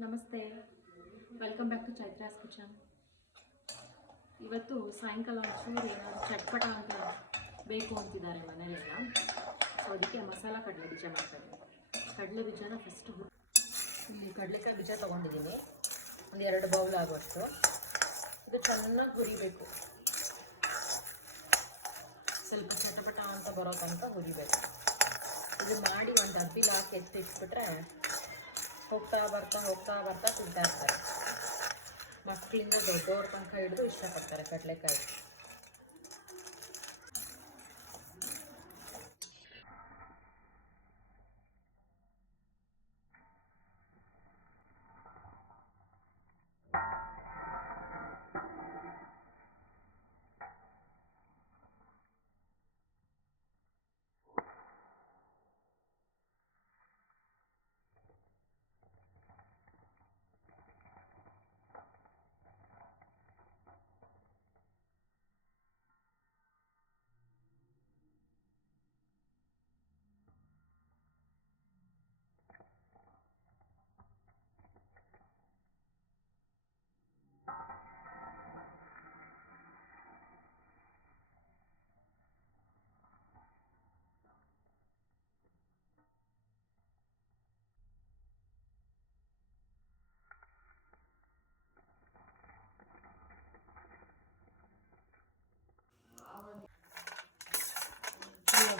ನಮಸ್ತೆ, welcome back to Chaitra's kitchen. ಇವತ್ತು ಸಾಯಂಕಾಲ ಒಂಚೂರು ಏನಾದರೂ ಚಟ್ಪಟ ಅಂತ ಬೇಕು ಅಂತಿದ್ದಾರೆ ಮನೆಯಲ್ಲೆಲ್ಲ. ಸೊ ಅದಕ್ಕೆ ಮಸಾಲ ಕಡಲೆ ಬೀಜ ಮಾಡ್ತಾರೆ. ಕಡಲೆ ಬೀಜನ ಫಸ್ಟು ಇಲ್ಲಿ ಕಡಲೆಕಾಯಿ ಬೀಜ ತೊಗೊಂಡಿದ್ದೀನಿ, ಒಂದು 2 ಬೌಲ್ ಆಗುವಷ್ಟು. ಇದು ಚೆನ್ನಾಗಿ ಹುರಿಬೇಕು, ಸ್ವಲ್ಪ ಚಟಪಟ ಅಂತ ಬರೋ ತನಕ ಹುರಿಬೇಕು. ಇದು ಮಾಡಿ ಒಂದು ಡಬ್ಬಿಲಿ ಹಾಕಿ ಎತ್ತಿಟ್ಬಿಟ್ರೆ ಹೋಗ್ತಾ ಬರ್ತಾ ತಿಂತಾ ಇರ್ತಾರೆ. ಮಕ್ಕಳಿಂದ ದೊಡ್ಡವ್ರ ತನಕ ಹಿಡಿದು ಇಷ್ಟಪಡ್ತಾರೆ ಕಡಲೆಕಾಯಿ.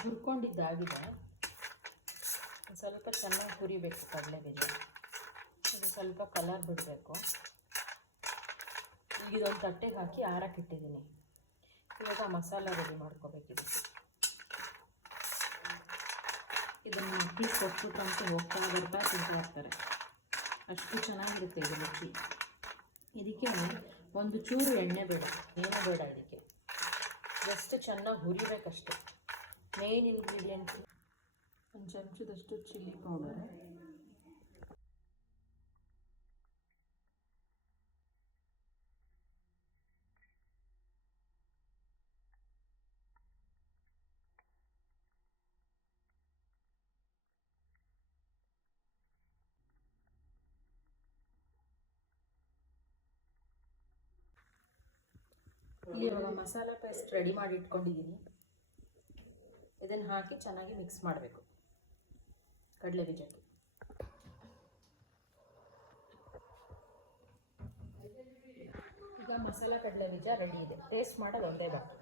ಹುರ್ಕೊಂಡಿದ್ದಾಗಿದೆ, ಸ್ವಲ್ಪ ಚೆನ್ನಾಗಿ ಹುರಿಬೇಕು ಕಡಲೆ ಬೀಜ. ಇದು ಸ್ವಲ್ಪ ಕಲರ್ ಬಿಡಬೇಕು. ಈಗ ಇದೊಂದು ತಟ್ಟೆಗೆ ಹಾಕಿ ಆರಕ್ಕಿಟ್ಟಿದ್ದೀನಿ. ಇವಾಗ ಮಸಾಲ ರೆಡಿ ಮಾಡ್ಕೋಬೇಕಿದೆ. ಇದನ್ನು ಮಕ್ಕಳು ಕೊಟ್ಬಿಟ್ಟು ಹೋಗ್ತಾ ಬರ್ತಾ ತಿಂತಾ ಇರ್ತಾರೆ, ಅಷ್ಟು ಚೆನ್ನಾಗಿರುತ್ತೆ ಇದು ರುಚಿ. ಇದಕ್ಕೆ ಒಂದು ಚೂರು ಎಣ್ಣೆ ಬೇಡ, ಏನೂ ಬೇಡ. ಇದಕ್ಕೆ ಜಸ್ಟ್ ಚೆನ್ನಾಗಿ ಹುರಿಬೇಕಷ್ಟೆ. ಮೇನ್ ಇಂಗ್ರೀಡಿಯೆಂಟ್ಸ್ ಒಂದು ಚಮಚದಷ್ಟು ಚಿಲ್ಲಿ ಪೌಡರ್, ಇಲ್ಲಿ ಇವಾಗ ಮಸಾಲ ಪೇಸ್ಟ್ ರೆಡಿ ಮಾಡಿ ಇಟ್ಕೊಂಡಿದ್ದೀನಿ. ಇದನ್ನು ಹಾಕಿ ಚೆನ್ನಾಗಿ ಮಿಕ್ಸ್ ಮಾಡಬೇಕು ಕಡಲೆ ಬೀಜಕ್ಕೆ. ಈಗ ಮಸಾಲ ಕಡಲೆ ಬೀಜ ರೆಡಿ ಇದೆ. ಟೇಸ್ಟ್ ಮಾಡೋದು ಒಂದೇ ಬಾಕಿ.